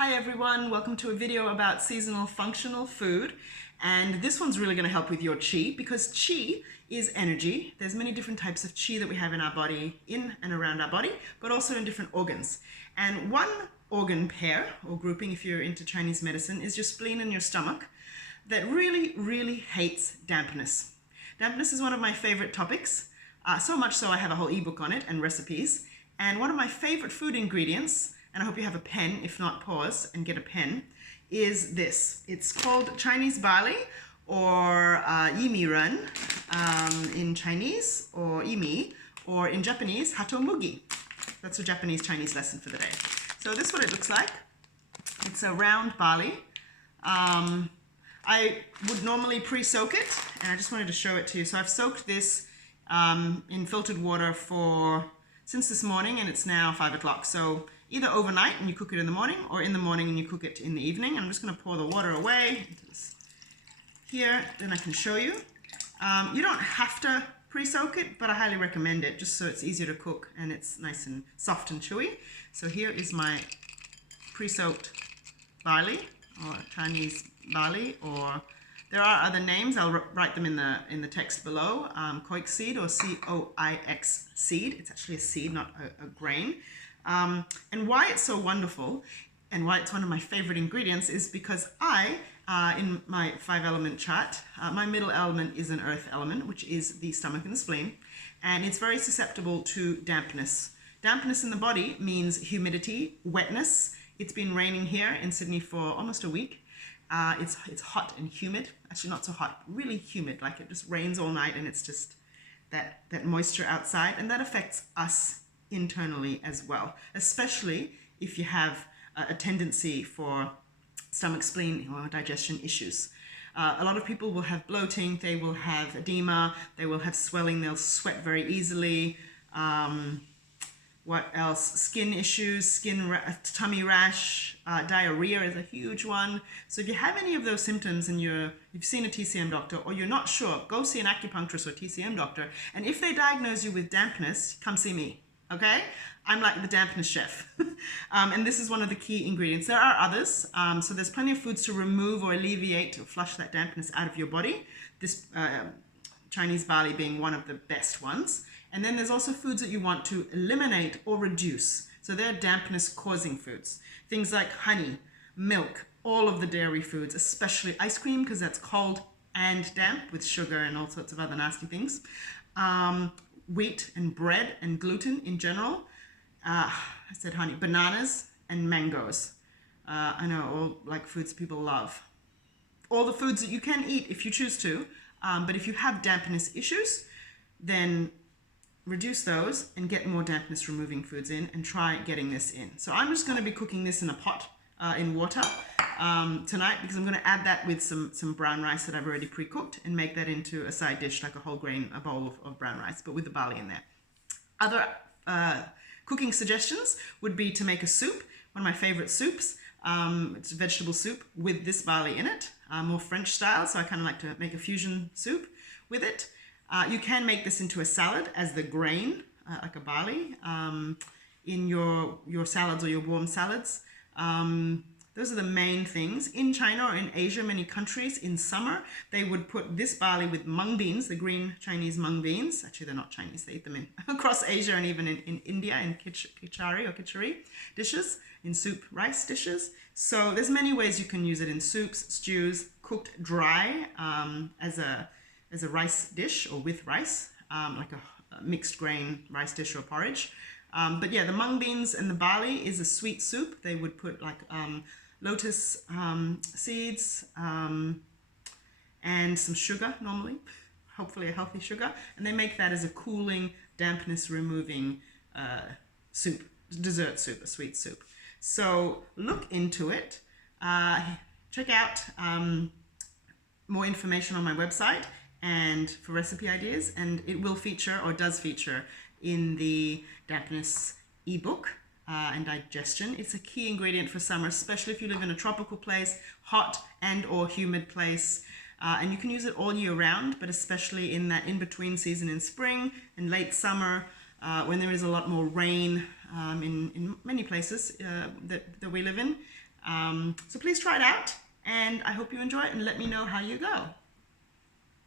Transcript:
Hi everyone, welcome to a video about seasonal functional food, and this one's really going to help with your qi because qi is energy. There's many different types of qi that we have in our body, in and around our body, but also in different organs. And one organ pair or grouping, if you're into Chinese medicine, is your spleen and your stomach that really hates dampness. Dampness is one of my favorite topics, so much so I have a whole ebook on it and recipes. And one of my favorite food ingredients, and I hope you have a pen, if not pause and get a pen, is this. It's called Chinese barley, or yimi ren in Chinese, or imi, or in Japanese, hato mugi. That's a Japanese Chinese lesson for the day. So this is what it looks like. It's a round barley. I would normally pre-soak it, and I just wanted to show it to you. So I've soaked this in filtered water since this morning, and it's now 5 o'clock. So either overnight and you cook it in the morning, or in the morning and you cook it in the evening. I'm just going to pour the water away into this here, then I can show you. You don't have to pre-soak it, but I highly recommend it just so it's easier to cook and it's nice and soft and chewy. So here is my pre-soaked barley, or Chinese barley, or there are other names. I'll write them in the text below. Coix seed, or C-O-I-X seed. It's actually a seed, not a grain. And why it's so wonderful and why it's one of my favorite ingredients is because in my 5-element chart, my middle element is an earth element, which is the stomach and the spleen, and it's very susceptible to dampness. Dampness in the body means humidity, wetness. It's been raining here in Sydney for almost a week. It's hot and humid. Actually, not so hot, really humid, like it just rains all night and it's just that moisture outside, and that affects us internally as well, especially if you have a tendency for stomach, spleen, or digestion issues. A lot of people will have bloating, they will have edema, they will have swelling, they'll sweat very easily. What else? Skin issues, tummy rash, diarrhea is a huge one. So if you have any of those symptoms and you've seen a TCM doctor, or you're not sure, go see an acupuncturist or TCM doctor. And if they diagnose you with dampness, come see me. Okay, I'm like the dampness chef. And this is one of the key ingredients. There are others. So there's plenty of foods to remove or alleviate or flush that dampness out of your body. This Chinese barley being one of the best ones. And then there's also foods that you want to eliminate or reduce. So they're dampness causing foods. Things like honey, milk, all of the dairy foods, especially ice cream, because that's cold and damp with sugar and all sorts of other nasty things. Wheat and bread and gluten in general. I said honey, bananas and mangoes. I know, all like foods people love. All the foods that you can eat if you choose to, but if you have dampness issues, then reduce those and get more dampness removing foods in, and try getting this in. So I'm just going to be cooking this in a pot in water tonight, because I'm going to add that with some brown rice that I've already pre-cooked and make that into a side dish, like a whole grain, a bowl of brown rice, but with the barley in there. Other cooking suggestions would be to make a soup, one of my favorite soups. It's a vegetable soup with this barley in it, more French style, so I kind of like to make a fusion soup with it. You can make this into a salad as the grain, like a barley, in your salads or your warm salads. Those are the main things. In China or in Asia, many countries, in summer, they would put this barley with mung beans, the green Chinese mung beans. Actually, they're not Chinese, they eat them across Asia, and even in India, in khichdi dishes, in soup rice dishes. So there's many ways you can use it in soups, stews, cooked dry as a rice dish, or with rice, like a mixed grain rice dish or porridge. But yeah, the mung beans and the barley is a sweet soup. They would put like lotus seeds and some sugar normally, hopefully a healthy sugar. And they make that as a cooling, dampness removing soup, dessert soup, a sweet soup. So look into it. Check out more information on my website and for recipe ideas, and it will feature, or does feature, in the dampness ebook and digestion. It's a key ingredient for summer, especially if you live in a tropical place, hot and or humid place, and you can use it all year round, but especially in that in-between season in spring and late summer, when there is a lot more rain in many places that we live in. So please try it out, and I hope you enjoy it and let me know how you go.